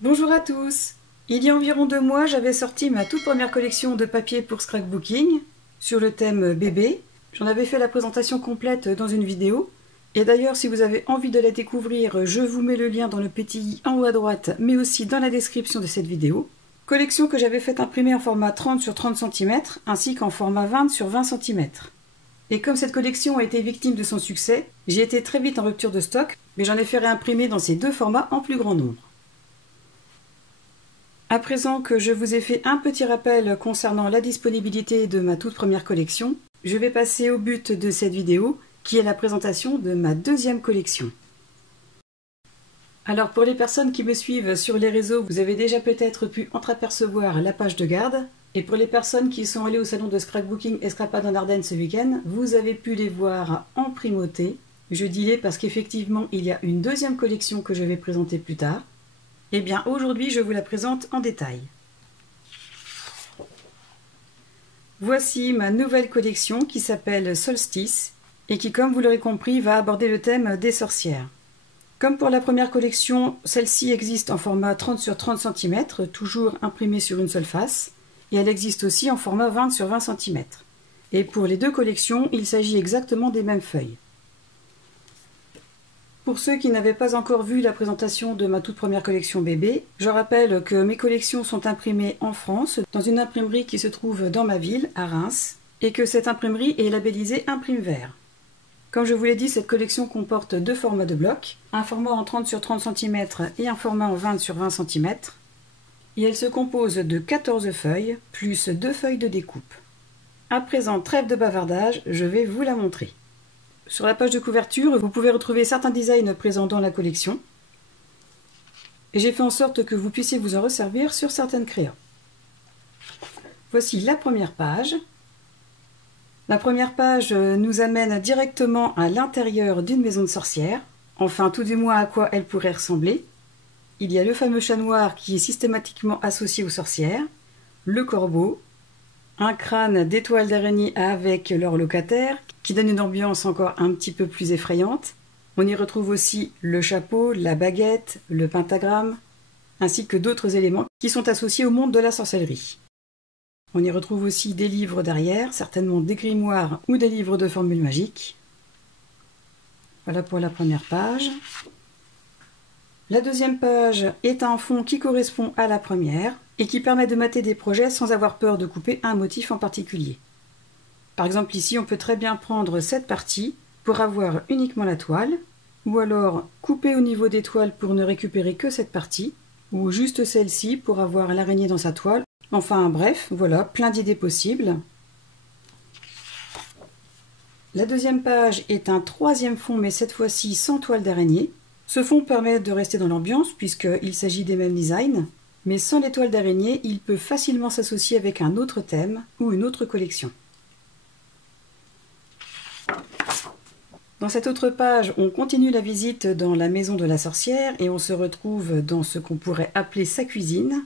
Bonjour à tous. Il y a environ 2 mois, j'avais sorti ma toute première collection de papier pour scrapbooking sur le thème bébé. J'en avais fait la présentation complète dans une vidéo. Et d'ailleurs, si vous avez envie de la découvrir, je vous mets le lien dans le petit i en haut à droite, mais aussi dans la description de cette vidéo. Collection que j'avais fait imprimer en format 30 sur 30 cm, ainsi qu'en format 20 sur 20 cm. Et comme cette collection a été victime de son succès, j'ai été très vite en rupture de stock, mais j'en ai fait réimprimer dans ces deux formats en plus grand nombre. À présent que je vous ai fait un petit rappel concernant la disponibilité de ma toute première collection, je vais passer au but de cette vidéo, qui est la présentation de ma deuxième collection. Alors pour les personnes qui me suivent sur les réseaux, vous avez déjà peut-être pu entreapercevoir la page de garde. Et pour les personnes qui sont allées au salon de scrapbooking Escapade en Ardennes ce week-end, vous avez pu les voir en primauté. Je dis les parce qu'effectivement il y a une deuxième collection que je vais présenter plus tard. Eh bien aujourd'hui je vous la présente en détail. Voici ma nouvelle collection qui s'appelle Solstice et qui, comme vous l'aurez compris, va aborder le thème des sorcières. Comme pour la première collection, celle-ci existe en format 30 sur 30 cm, toujours imprimée sur une seule face, et elle existe aussi en format 20 sur 20 cm. Et pour les deux collections, il s'agit exactement des mêmes feuilles. Pour ceux qui n'avaient pas encore vu la présentation de ma toute première collection bébé, je rappelle que mes collections sont imprimées en France, dans une imprimerie qui se trouve dans ma ville, à Reims, et que cette imprimerie est labellisée Imprime Vert. Comme je vous l'ai dit, cette collection comporte deux formats de blocs, un format en 30 sur 30 cm et un format en 20 sur 20 cm, et elle se compose de 14 feuilles, plus 2 feuilles de découpe. À présent, trêve de bavardage, je vais vous la montrer. Sur la page de couverture, vous pouvez retrouver certains designs présents dans la collection. Et j'ai fait en sorte que vous puissiez vous en resservir sur certaines créas. Voici la première page. La première page nous amène directement à l'intérieur d'une maison de sorcières. Enfin, tout du moins à quoi elle pourrait ressembler. Il y a le fameux chat noir qui est systématiquement associé aux sorcières, le corbeau, un crâne d'étoiles d'araignée avec leur locataire, qui donne une ambiance encore un petit peu plus effrayante. On y retrouve aussi le chapeau, la baguette, le pentagramme, ainsi que d'autres éléments qui sont associés au monde de la sorcellerie. On y retrouve aussi des livres derrière, certainement des grimoires ou des livres de formules magiques. Voilà pour la première page. La deuxième page est un fond qui correspond à la première et qui permet de mater des projets sans avoir peur de couper un motif en particulier. Par exemple ici on peut très bien prendre cette partie pour avoir uniquement la toile, ou alors couper au niveau des toiles pour ne récupérer que cette partie, ou juste celle-ci pour avoir l'araignée dans sa toile. Enfin bref, voilà, plein d'idées possibles. La deuxième page est un troisième fond mais cette fois-ci sans toile d'araignée. Ce fond permet de rester dans l'ambiance puisqu'il s'agit des mêmes designs, mais sans les toiles d'araignée, il peut facilement s'associer avec un autre thème ou une autre collection. Dans cette autre page, on continue la visite dans la maison de la sorcière et on se retrouve dans ce qu'on pourrait appeler sa cuisine.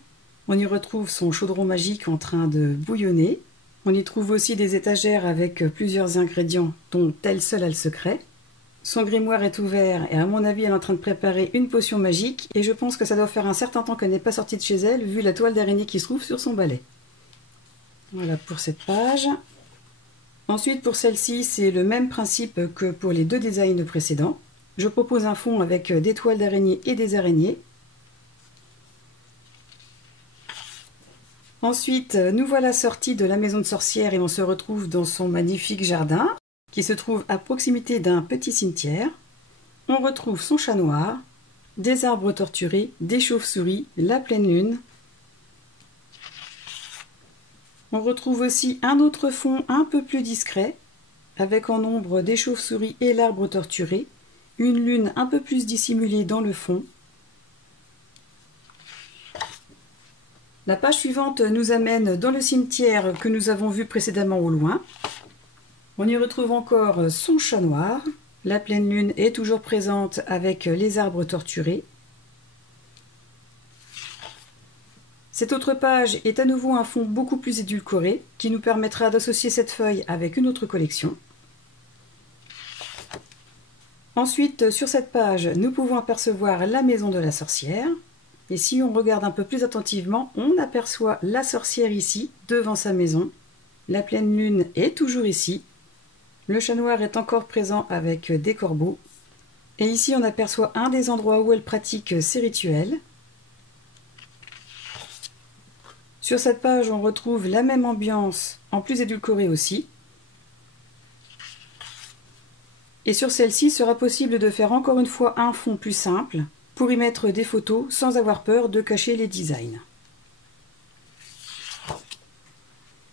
On y retrouve son chaudron magique en train de bouillonner. On y trouve aussi des étagères avec plusieurs ingrédients dont elle seule a le secret. Son grimoire est ouvert et à mon avis elle est en train de préparer une potion magique et je pense que ça doit faire un certain temps qu'elle n'est pas sortie de chez elle vu la toile d'araignée qui se trouve sur son balai. Voilà pour cette page. Ensuite pour celle-ci c'est le même principe que pour les deux designs précédents. Je propose un fond avec des toiles d'araignée et des araignées. Ensuite nous voilà sortis de la maison de sorcière et on se retrouve dans son magnifique jardin, qui se trouve à proximité d'un petit cimetière. On retrouve son chat noir, des arbres torturés, des chauves-souris, la pleine lune. On retrouve aussi un autre fond un peu plus discret, avec en ombre des chauves-souris et l'arbre torturé, une lune un peu plus dissimulée dans le fond. La page suivante nous amène dans le cimetière que nous avons vu précédemment au loin. On y retrouve encore son chat noir. La pleine lune est toujours présente avec les arbres torturés. Cette autre page est à nouveau un fond beaucoup plus édulcoré qui nous permettra d'associer cette feuille avec une autre collection. Ensuite, sur cette page, nous pouvons apercevoir la maison de la sorcière. Et si on regarde un peu plus attentivement, on aperçoit la sorcière ici, devant sa maison. La pleine lune est toujours ici. Le chat noir est encore présent avec des corbeaux. Et ici, on aperçoit un des endroits où elle pratique ses rituels. Sur cette page, on retrouve la même ambiance, en plus édulcorée aussi. Et sur celle-ci, il sera possible de faire encore une fois un fond plus simple pour y mettre des photos sans avoir peur de cacher les designs.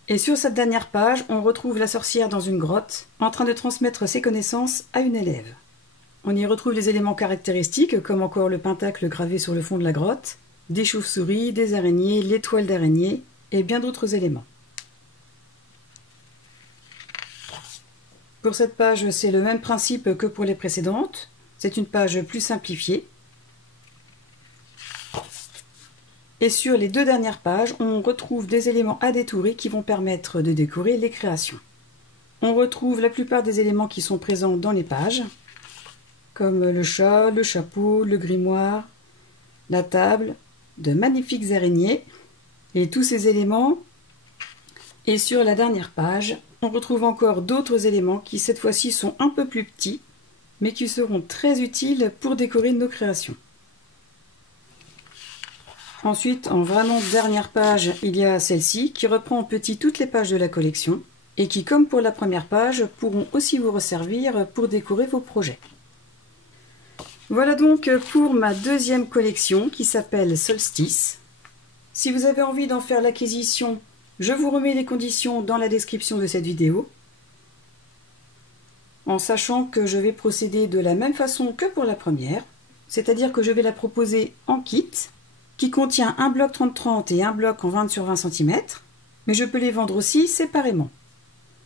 Et sur cette dernière page, on retrouve la sorcière dans une grotte, en train de transmettre ses connaissances à une élève. On y retrouve les éléments caractéristiques, comme encore le pentacle gravé sur le fond de la grotte, des chauves-souris, des araignées, l'étoile d'araignée et bien d'autres éléments. Pour cette page, c'est le même principe que pour les précédentes. C'est une page plus simplifiée. Et sur les deux dernières pages, on retrouve des éléments à détourer qui vont permettre de décorer les créations. On retrouve la plupart des éléments qui sont présents dans les pages, comme le chat, le chapeau, le grimoire, la table, de magnifiques araignées, et tous ces éléments. Et sur la dernière page, on retrouve encore d'autres éléments qui cette fois-ci sont un peu plus petits, mais qui seront très utiles pour décorer nos créations. Ensuite, en vraiment dernière page, il y a celle-ci qui reprend en petit toutes les pages de la collection et qui, comme pour la première page, pourront aussi vous resservir pour décorer vos projets. Voilà donc pour ma deuxième collection qui s'appelle Solstice. Si vous avez envie d'en faire l'acquisition, je vous remets les conditions dans la description de cette vidéo, en sachant que je vais procéder de la même façon que pour la première, c'est-à-dire que je vais la proposer en kit, qui contient un bloc 30-30 et un bloc en 20 sur 20 cm, mais je peux les vendre aussi séparément.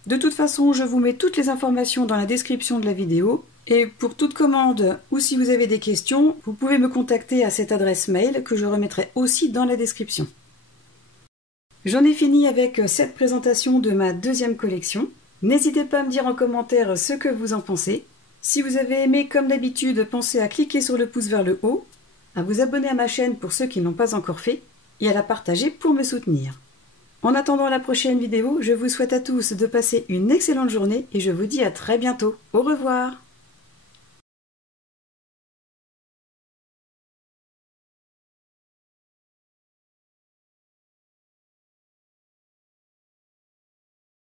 De toute façon, je vous mets toutes les informations dans la description de la vidéo, et pour toute commande ou si vous avez des questions, vous pouvez me contacter à cette adresse mail que je remettrai aussi dans la description. J'en ai fini avec cette présentation de ma deuxième collection. N'hésitez pas à me dire en commentaire ce que vous en pensez. Si vous avez aimé, comme d'habitude, pensez à cliquer sur le pouce vers le haut, à vous abonner à ma chaîne pour ceux qui ne l'ont pas encore fait, et à la partager pour me soutenir. En attendant la prochaine vidéo, je vous souhaite à tous de passer une excellente journée et je vous dis à très bientôt. Au revoir!